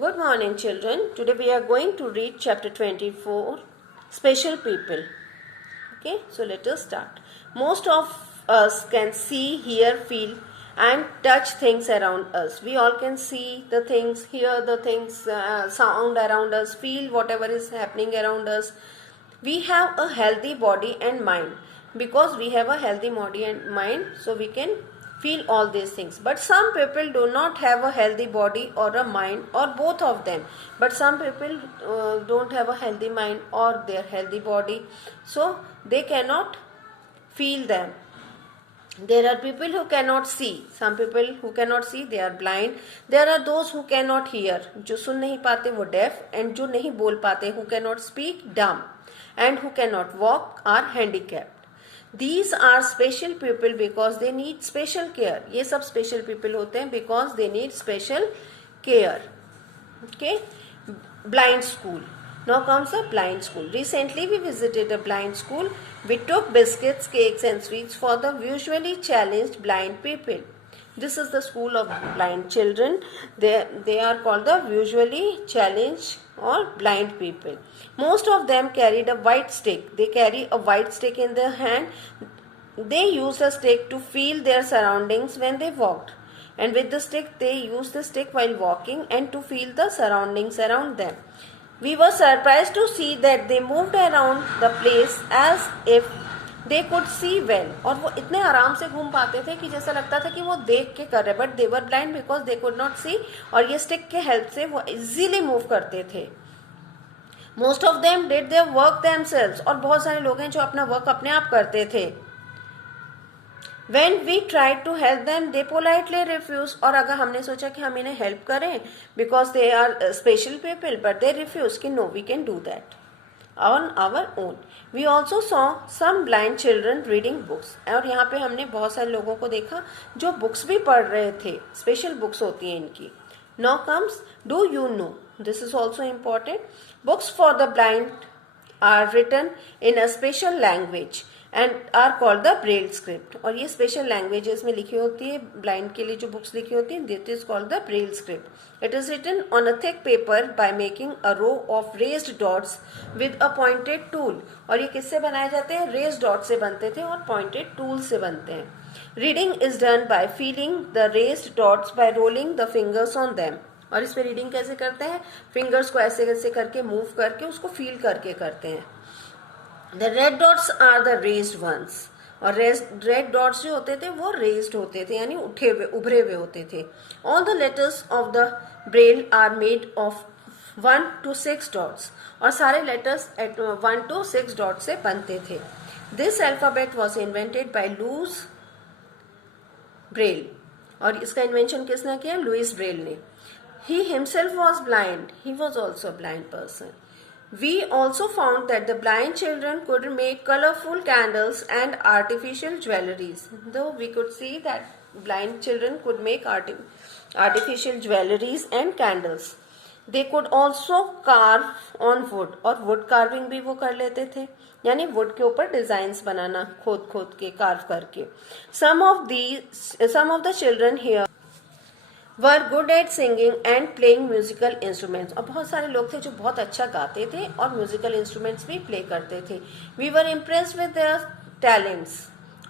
Good morning, children. Today we are going to read chapter 24, Special People. Okay, so let us start. Most of us can see, hear, feel, and touch things around us. We all can see the things, hear the things, sound around us, feel whatever is happening around us. We have a healthy body and mind. Because we have a healthy body and mind, so we can feel all these things. But some people do not have a healthy body or a mind, or both of them. But some people don't have a healthy mind or their healthy body, so they cannot feel them. There are people who cannot see. Some people who cannot see, they are blind. There are those who cannot hear. जो सुन नहीं पाते वो deaf, and जो नहीं बोल पाते, who cannot speak, dumb, and who cannot walk are handicapped. These are special people because they need special care. ये सब special people होते हैं because they need special care. Okay, blind school. Now comes the blind school. Recently we visited a blind school. We took biscuits, cakes and sweets for the visually challenged blind people. This is the school of blind children. They are called the visually challenged or blind people. Most of them carried a white stick. They carry a white stick in their hand. They used a stick to feel their surroundings when they walked. And with the stick, they used the stick while walking and to feel the surroundings around them. We were surprised to see that they moved around the place as if they could see well. और वो इतने आराम से घूम पाते थे कि जैसा लगता था कि वो देख के कर रहे, but they were blind because they could not see. और ये stick के help से वो easily move करते थे. Most of them did their work themselves. और बहुत सारे लोग हैं जो अपना work अपने आप करते थे. When we tried to help them, they politely refused. और अगर हमने सोचा कि हम इन्हें help करें because they are special people, but they refused कि no, we can do that on our own. We also saw some blind children reading books. और यहाँ पे हमने बहुत सारे लोगों को देखा जो books भी पढ़ रहे थे. Special books होती हैं इनकी. Now comes, do you know? This is also important. Books for the blind are written in a special language and are called the braille script. और ये special languages में लिखी होती है. blind के लिए जो books लिखी होती हैं, that is called the braille script. It is written on a thick paper by making a row of raised dots with a pointed tool. और ये किससे बनाए जाते हैं? raised dots से बनते थे और pointed tool से बनते हैं. Reading is done by feeling the raised dots by rolling the fingers on them. और इस पे रीडिंग कैसे करते हैं? फिंगर्स को ऐसे ऐसे करके मूव करके उसको फील करके करते हैं. The red dots are the raised ones. और रेड डॉट्स जो होते थे वो रेज्ड होते थे, यानी उठे हुए उभरे हुए होते थे. All the letters of the braille are made of 1 to 6 dots. और सारे लेटर्स 1 to 6 डॉट से बनते थे. This alphabet was invented by Louis Braille. और इसका इन्वेंशन किसने किया? लुइस ब्रेल ने. He himself was blind. He was also a blind person. We also found that the blind children could make colorful candles and artificial jewelries. Though we could see that blind children could make artificial jewelries and candles. They could also carve on wood. और wood carving भी वो कर लेते थे, यानी wood के ऊपर designs बनाना खोद खोद के कार्व करके. Some of the children here were good at singing and playing musical instruments. और बहुत सारे लोग थे जो बहुत अच्छा गाते थे और म्यूजिकल इंस्ट्रूमेंट्स भी प्ले करते थे. We were impressed with their talents.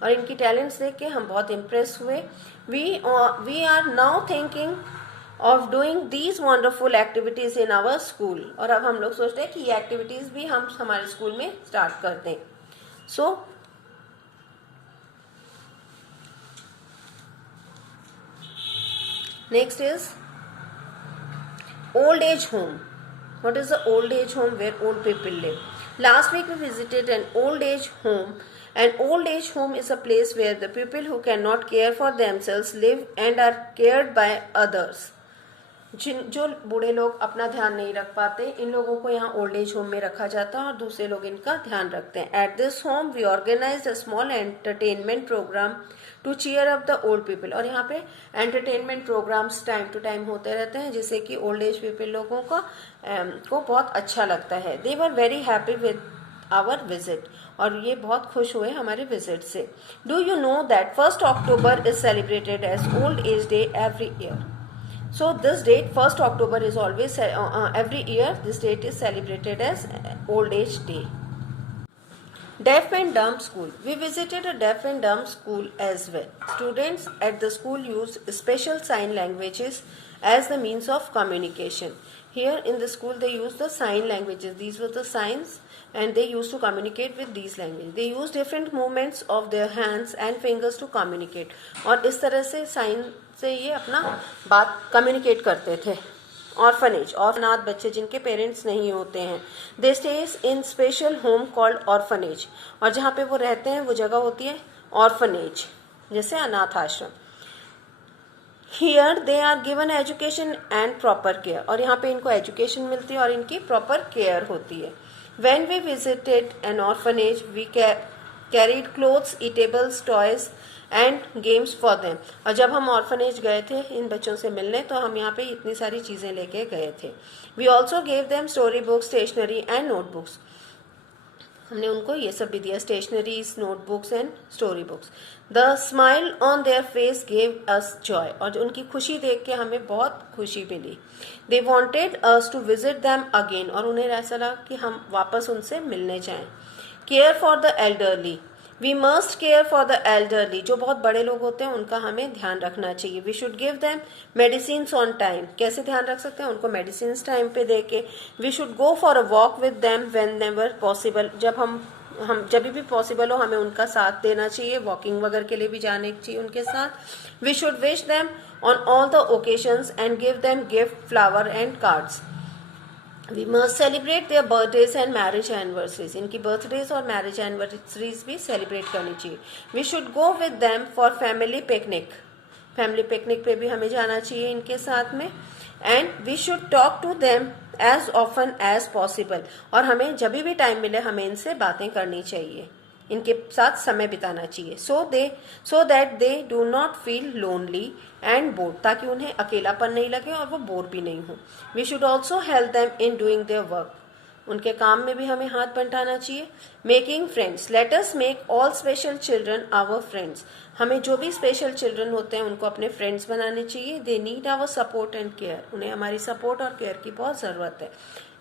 और इनकी टैलेंट्स देख के हम बहुत इम्प्रेस हुए. We are now thinking of doing these wonderful activities in our school. और अब हम लोग सोचते हैं कि ये एक्टिविटीज भी हम हमारे स्कूल में स्टार्ट कर दें. So next is old age home. What is the old age home? Where old people live. Last week we visited an old age home. An old age home is a place where the people who cannot care for themselves live and are cared by others. जो बूढ़े लोग अपना ध्यान नहीं रख पाते, इन लोगों को यहाँ ओल्ड एज होम में रखा जाता है और दूसरे लोग इनका ध्यान रखते हैं. At this home we organised a small entertainment programme to cheer up the old people. और यहाँ पे entertainment programmes time to time होते रहते हैं जिससे कि ओल्ड एज पीपल लोगों को बहुत अच्छा लगता है. They were very happy with our visit. और ये बहुत खुश हुए हमारे विजिट से. Do you know that 1 October is celebrated as old age day every year. So this date, 1st October, is always every year this date is celebrated as Old Age Day. Deaf and Dumb School. We visited a deaf and dumb school as well. Students at the school used special sign languages as the means of communication. Here in the school they used the sign languages. These were the signs and they used to communicate with these languages. They used different movements of their hands and fingers to communicate. और इस तरह से sign से ये अपना बात communicate करते थे. ऑर्फनेज, अनाथ बच्चे जिनके पेरेंट्स नहीं होते हैं, दे स्टेज इन स्पेशल होम कॉल्ड ऑर्फनेज, और जहाँ पे वो रहते हैं वो जगह होती है ऑर्फनेज, जैसे अनाथ आश्रम. Here they are given education and proper care, और यहाँ पे इनको एजुकेशन मिलती है और इनकी प्रॉपर केयर होती है. When we visited an orphanage we carried clothes, eatables, toys and games for them, और जब हम ऑर्फनेज गए थे इन बच्चों से मिलने तो हम यहाँ पे इतनी सारी चीज़ें लेके गए थे. We also gave them story books, stationery and notebooks, हमने उनको ये सब भी दिया, stationeries, notebooks and story books. The smile on their face gave us joy, और उनकी खुशी देख के हमें बहुत खुशी मिली. They wanted us to visit them again, और उन्हें ऐसा लगा कि हम वापस उनसे मिलने जाएं. Care for the elderly. We must care for the elderly, जो बहुत बड़े लोग होते हैं उनका हमें ध्यान रखना चाहिए. We should give them medicine on time, कैसे ध्यान रख सकते हैं, उनको मेडिसिन टाइम पे दे के. We should go for a walk with them when never possible, जब भी पॉसिबल हो हमें उनका साथ देना चाहिए, वॉकिंग वगैरह के लिए भी जाने चाहिए उनके साथ. We should wish them on all the occasions and give them gift, flower and cards. We must celebrate their birthdays and marriage anniversaries, इनकी बर्थडेज और मैरिज एनिवर्सरीज भी सेलिब्रेट करनी चाहिए. We should go with them for family picnic, family picnic पे भी हमें जाना चाहिए इनके साथ में. And we should talk to them as often as possible, और हमें जब भी टाइम मिले हमें इनसे बातें करनी चाहिए, इनके साथ समय बिताना चाहिए. So that they do not feel lonely and bore, ताकि उन्हें अकेलापन नहीं लगे और वो बोर भी नहीं हो. We should also help them in doing their work, उनके काम में भी हमें हाथ बंटाना चाहिए. Making friends. Let us make all special children our friends, हमें जो भी स्पेशल चिल्ड्रन होते हैं उनको अपने फ्रेंड्स बनाने चाहिए. They need our support and care, उन्हें हमारी सपोर्ट और केयर की बहुत ज़रूरत है.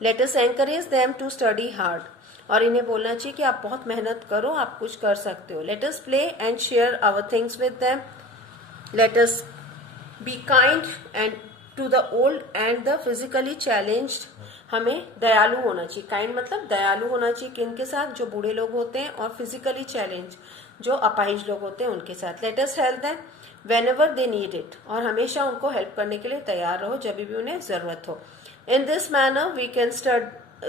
Let us encourage them to study hard, और इन्हें बोलना चाहिए कि आप बहुत मेहनत करो, आप कुछ कर सकते हो. Let us play and share our things with them. Let us be kind and to the old and the physically challenged, हमें दयालु होना चाहिए. काइंड मतलब दयालु होना चाहिए किन के साथ, जो बूढ़े लोग होते हैं, और फिजिकली चैलेंज जो अपाहिज लोग होते हैं उनके साथ. Let us help them whenever they need it, और हमेशा उनको हेल्प करने के लिए तैयार रहो जब भी उन्हें जरूरत हो. In this manner we can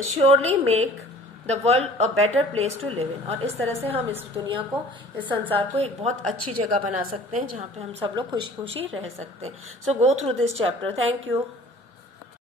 surely make the world a better place to live in, और इस तरह से हम इस दुनिया को, इस संसार को एक बहुत अच्छी जगह बना सकते हैं जहाँ पे हम सब लोग खुशी खुशी रह सकते हैं. So go through this chapter. Thank you.